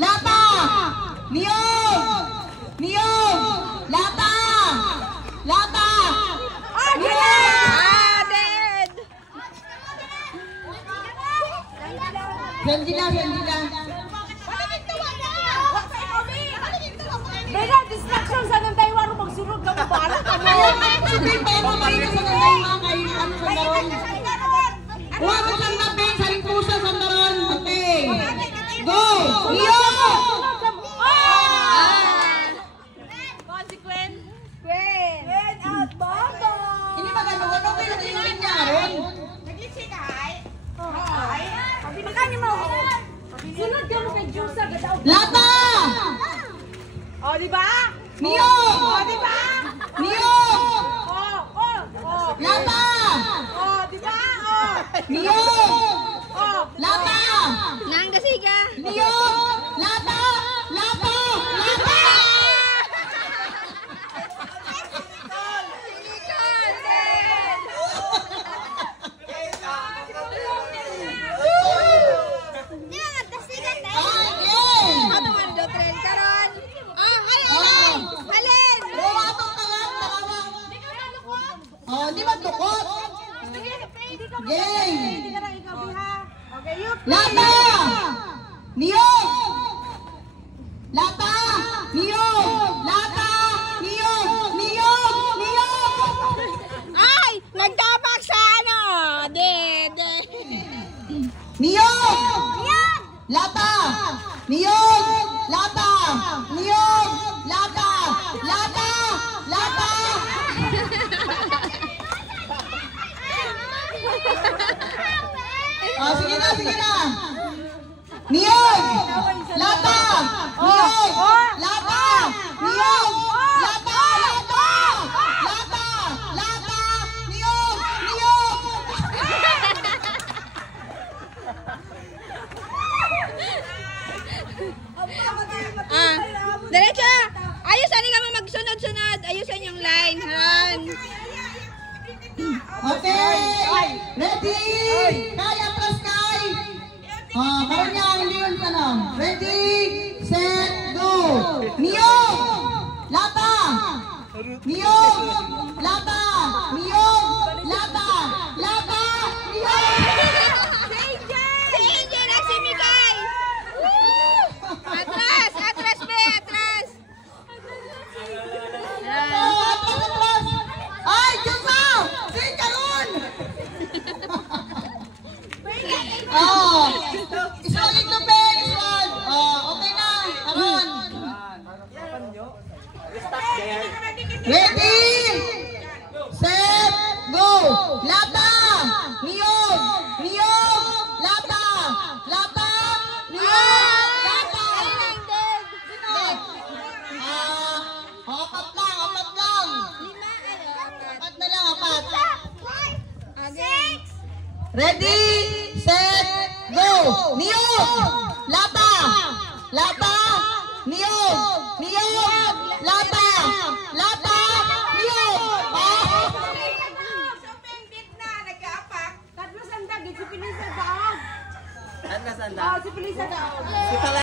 Lata! Niyog! Niyog! Lata! Lata! Dead! Sendila, sendila. Bega, distraction sa nang tayo waro magsurog ka mo bala ka mo. Sabihin pa mo kayo sa nanay mga kayo ano sa daron. Huwag mo lang napin sa pusa sa daron. Okay. Go! Niyog! Consequence. Queen out Bongo. Ini magano ano kayo tingin niya ron. Naglisi ka ay. Ay. Sabi magani mo. Sunod ka mo kay Jusa gadaw. Lata! Oh, di ba? Niyog! Oh, di ba? Niyog! Oh. Lata! Oh, di ba? Oh. Niyog! Oh. Lata! Nang gasiga. Niyog! Lata! Lata! Lata! Oh, di ba tukot? Game! Lata! Niyog! Lata! Niyog! Lata! Niyog! Niyog! Niyog! Ay! Nagtabak sa ano! Dead! Niyog! Lata! Niyog! Lata! Niyog! Lata! Lata! Lata! Oh, sige na, sige na. Niyog! Lata! Niyog! Lata! Niyog! Lata! Lata! Lata! Lata! Niyog! Niyog! Diretso! Ayusan ka mo magsunod-sunod. Ayusan yung line. Haran. Okay! Ready! Kaya plus kay! Karoon niya, hindi yun tanong. Ready, set, go! Niyog! Lata! Niyog! Lata! Niyog! Lata! Lata! Niyog! Si Angel at si Mikay! Atras! Atras, be! Atras! Atras, atras! Ay, Diyos mo! Si Karoon! Iswagin to be! Iswag! Okay na! Karoon! Ready! Set! Go! Lata! Niyog! Niyog! Lata! Lata! Niyog! Lata! Apat lang! Apat lang! Apat na lang! Apat! Ready! Set! Go! Niyog! Lata! Lata! Niyog! Niyog! Lata! Lata! Niyog! Si Pilisa daog. Si Pilisa daog.